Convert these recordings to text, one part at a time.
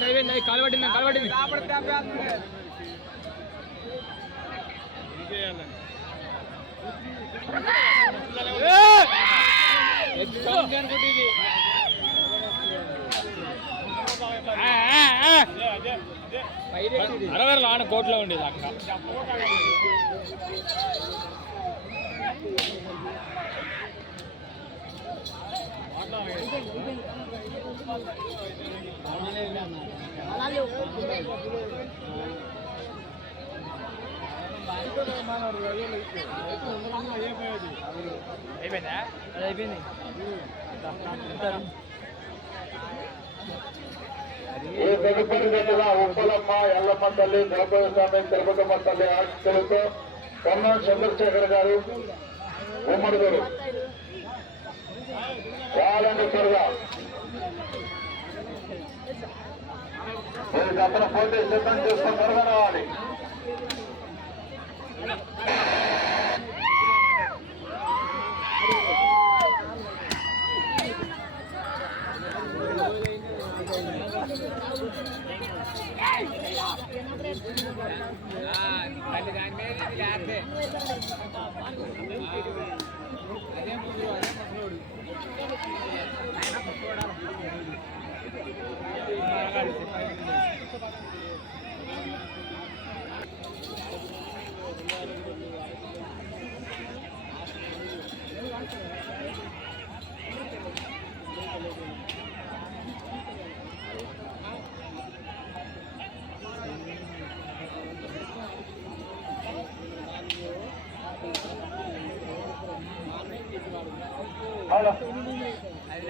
అయిపోయింది కాలబట్టింది అరవై ఆన కోట్లో ఉండేది అక్కడ అయిపోయిందా అది అయిపోయింది ఈ తదుపరి జతగా ఉప్పలమ్మ ఎల్లమ్మ తల్లి గణపతి స్వామి తిరుపతమ్మ తల్లి ఆశీస్సులతో కొన్న చంద్రశేఖర్ గారు ఉమ్మడిదూరు రావాలండి త్వరగా మీరు గతన పోటీ సిద్ధం చేసుకుని త్వరగా రావాలి.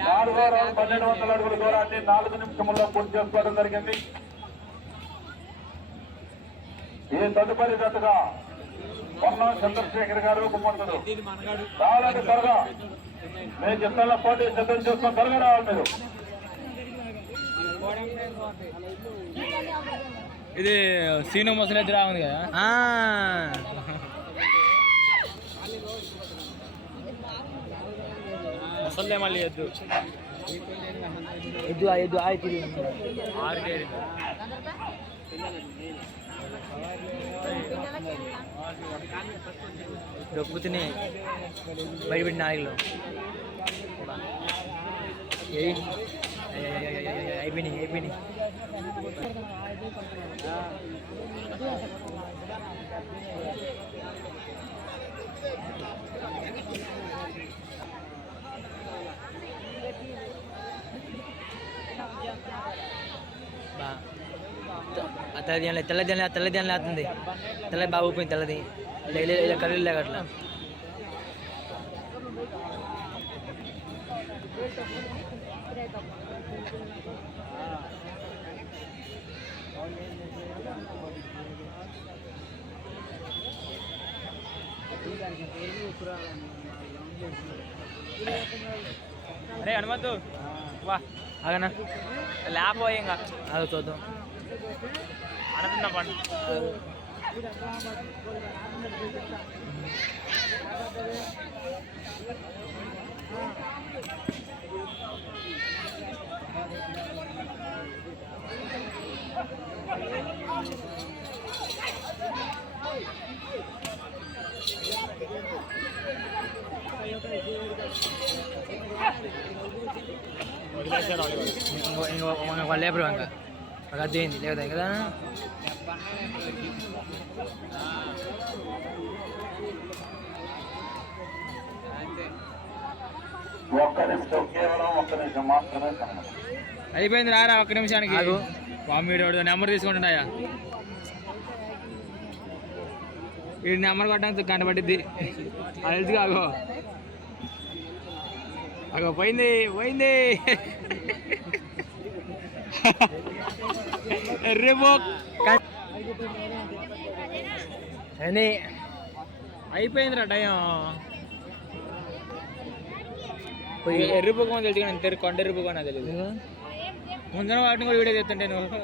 నాలుగో రౌండ్ 1200 అడుగుల దూరాన్ని 4 నిమిషముల్లో పూర్తి చేసుకోవడం జరిగింది. ఈ తదుపరి జతగా కొన్న చంద్రశేఖర్ గారు కుమారుడు రావాలంటే త్వరగా మీ చిత్తంలో పోటీ సిద్ధం చేసుకుని త్వరగా రావాలి. మీరు ఇది సీను ముసలి రావుంది కదా అసలే మళ్ళీ ఎద్దు దొక్కుతుని బయటపెట్టిన ఆగిలో అయిపోయినాయి తెల్లదీని లేస్తుంది తెల్ల బాగా ఊపిపోయింది తెల్లది ఇలా కళ్ళు లేక అట్లా అరే హనుమంతు వా అగనా లేకపోయి ఇంకా అది చూద్దాం అడుగుతున్నా పండు వాళ్ళు లేపరు ఇంకా ఒక అద్దెంది లేదా కదా అయిపోయింది రారా ఒక్క నిమిషానికి వామీడు నెంబర్ తీసుకుంటున్నాయా వీడి నెంబర్ కొట్టడానికి గంట పట్టిద్ది అది తెలుసుగా అగో అగో పోయింది పోయింది రేపు అయిపోయిందిరా టైం ఎర్రిపోకమని తెలుసు కానీ కొండ ఎర్రిపోకమని తెలియదు ముందర వాటిని కూడా వీడియో చేస్తుంటే నువ్వు